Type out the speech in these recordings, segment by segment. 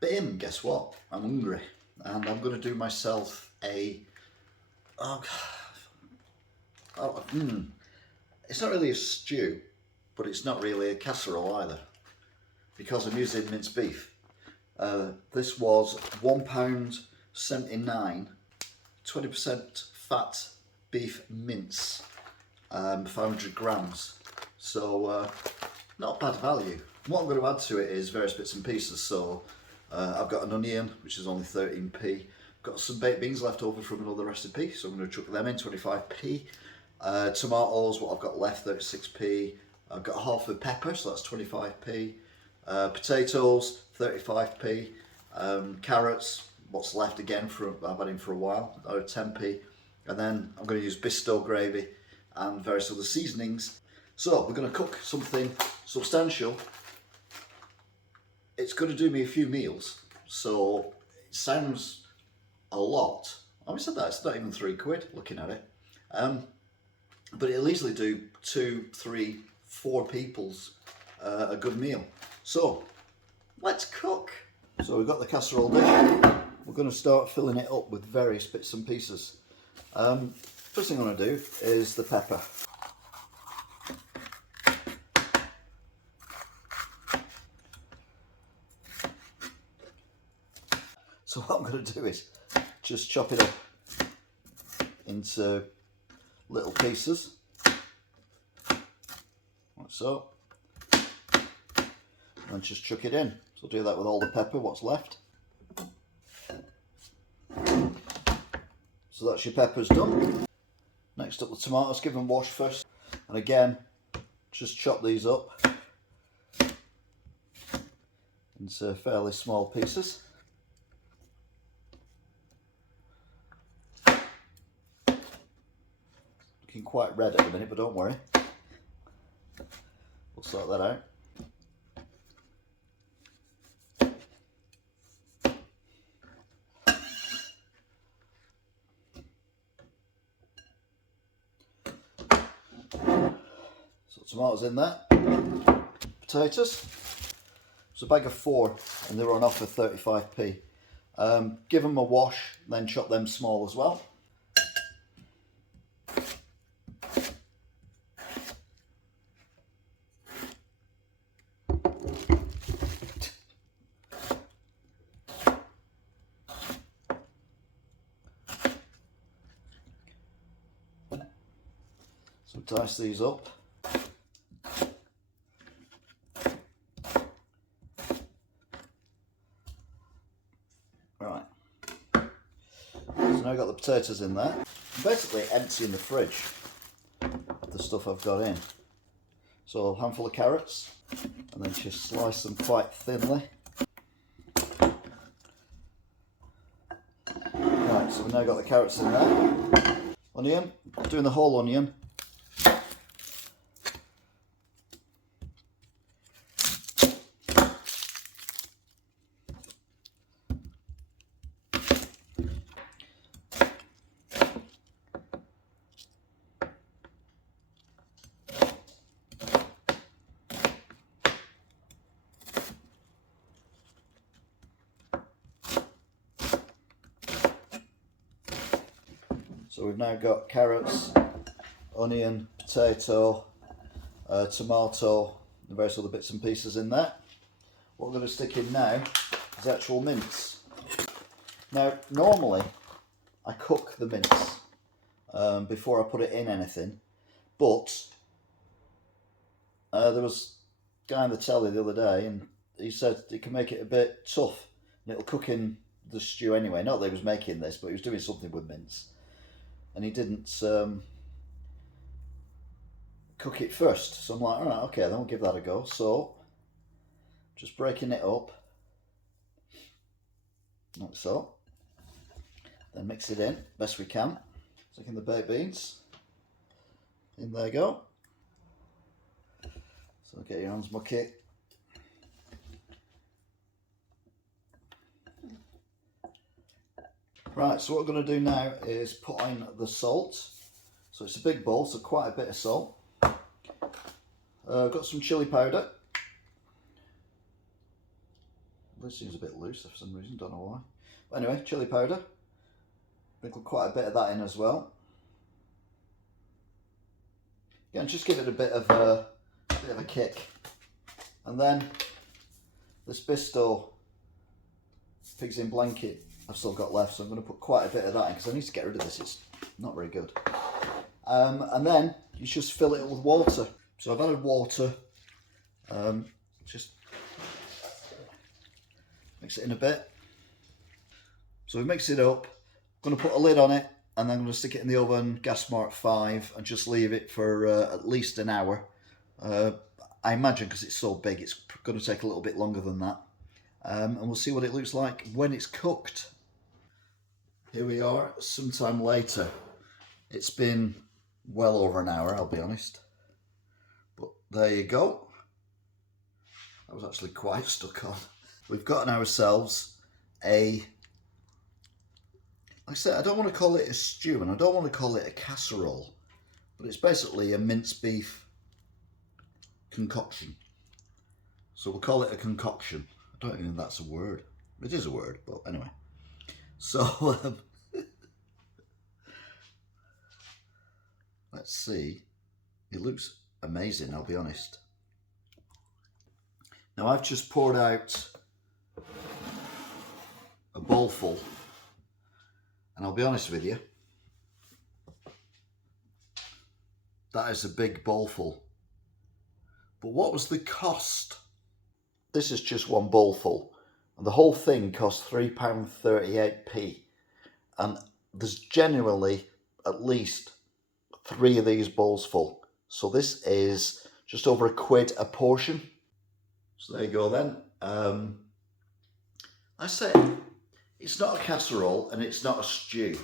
Bim, guess what? I'm hungry and I'm going to do myself a... It's not really a stew, but it's not really a casserole either, because I'm using minced beef. This was £1.79, 20% fat beef mince, 500 grams. So not bad value. What I'm going to add to it is various bits and pieces. So I've got an onion, which is only 13p. Got some baked beans left over from another recipe, so I'm going to chuck them in, 25p. Tomatoes, what I've got left, 36p. I've got half a pepper, so that's 25p. Potatoes, 35p. Carrots, what's left again, I've had in for a while, 10p. And then I'm going to use Bisto gravy and various other seasonings. So we're going to cook something substantial. It's going to do me a few meals, so it sounds a lot. I said that, it's not even £3 looking at it. But it'll easily do 2, 3, 4 people's a good meal. So let's cook. So we've got the casserole dish. We're going to start filling it up with various bits and pieces. First thing I'm going to do is the pepper. So what I'm going to do is just chop it up into little pieces, like so, and just chuck it in. So I'll do that with all the pepper, what's left. So that's your peppers done. Next up, the tomatoes, give them a wash first, and again just chop these up into fairly small pieces. Looking quite red at the minute, but don't worry, we'll sort that out. So tomatoes in there, potatoes. It's a bag of 4 and they were on offer 35p. Give them a wash, then chop them small as well. So dice these up. Right. So now I've got the potatoes in there. I'm basically emptying the fridge of the stuff I've got in. So a handful of carrots, and then just slice them quite thinly. Right, so we've now got the carrots in there. Onion, doing the whole onion. So we've now got carrots, onion, potato, tomato, and various other bits and pieces in there. What we're going to stick in now is actual mince. Now, normally I cook the mince before I put it in anything, but there was a guy on the telly the other day and he said it can make it a bit tough and it'll cook in the stew anyway. Not that he was making this, but he was doing something with mince. And he didn't cook it first. So I'm like, alright, okay, then we'll give that a go. So, just breaking it up, like so. Then mix it in, best we can. Sticking the baked beans. In there you go. So get your hands mucky. Right, so what we're going to do now is put in the salt. So it's a big bowl, so quite a bit of salt. I've got some chilli powder. this seems a bit loose for some reason, don't know why. But anyway, chilli powder. Sprinkle quite a bit of that in as well. Yeah, and just give it a bit of a kick. And then this Bisto pigs in blanket I've still got left, so I'm going to put quite a bit of that in because I need to get rid of this. It's not very good. And then you just fill it with water. So I've added water. Just mix it in a bit. So we mix it up. I'm going to put a lid on it, and then I'm going to stick it in the oven, gas mark 5, and just leave it for at least an hour. I imagine because it's so big, it's going to take a little bit longer than that. And we'll see what it looks like when it's cooked. Here we are, sometime later. It's been well over an hour, I'll be honest. But there you go. I was actually quite stuck on. We've gotten ourselves like I said, I don't want to call it a stew and I don't want to call it a casserole, but it's basically a minced beef concoction. So we'll call it a concoction. I don't even think that's a word. It is a word, but anyway. So let's see. It looks amazing, I'll be honest. Now I've just poured out a bowl full, and I'll be honest with you, that is a big bowl full. But what was the cost? This is just one bowl full, and the whole thing cost £3.38p, and there's genuinely at least 3 of these bowls full. So this is just over £1 a portion. So there you go then. I say it's not a casserole and it's not a stew.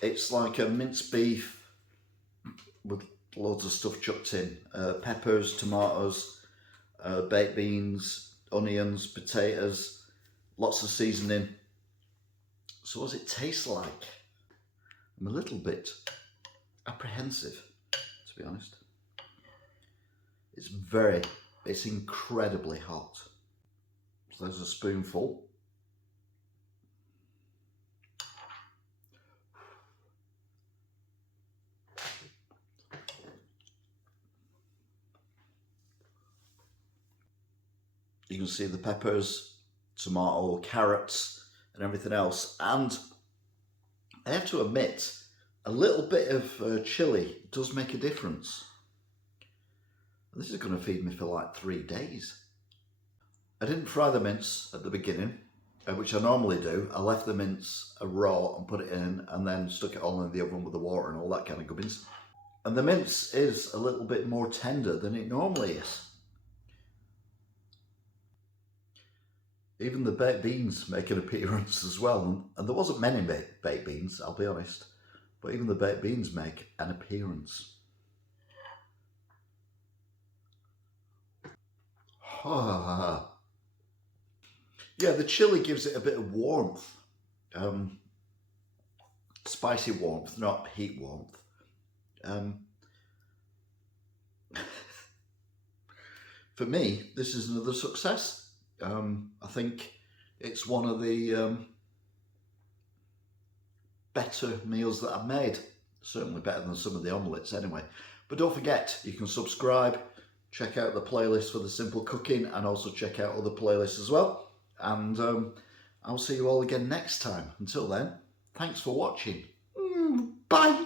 It's like a minced beef with loads of stuff chucked in. Peppers, tomatoes, baked beans, onions, potatoes, lots of seasoning. So what does it taste like? I'm a little bit apprehensive, to be honest. It's incredibly hot. So there's a spoonful. You can see the peppers, tomato, carrots, and everything else. And I have to admit, a little bit of chili does make a difference. This is going to feed me for like 3 days. I didn't fry the mince at the beginning, which I normally do. I left the mince raw and put it in, and then stuck it all in the oven with the water and all that kind of gubbins. And the mince is a little bit more tender than it normally is. Even the baked beans make an appearance as well. And there wasn't many baked beans, I'll be honest. But even the baked beans make an appearance. Yeah, the chili gives it a bit of warmth. Spicy warmth, not heat warmth. For me, this is another success. I think it's one of the better meals that I've made. Certainly better than some of the omelettes anyway. But don't forget, you can subscribe, check out the playlist for the simple cooking, and also check out other playlists as well. And I'll see you all again next time. Until then, thanks for watching. Bye.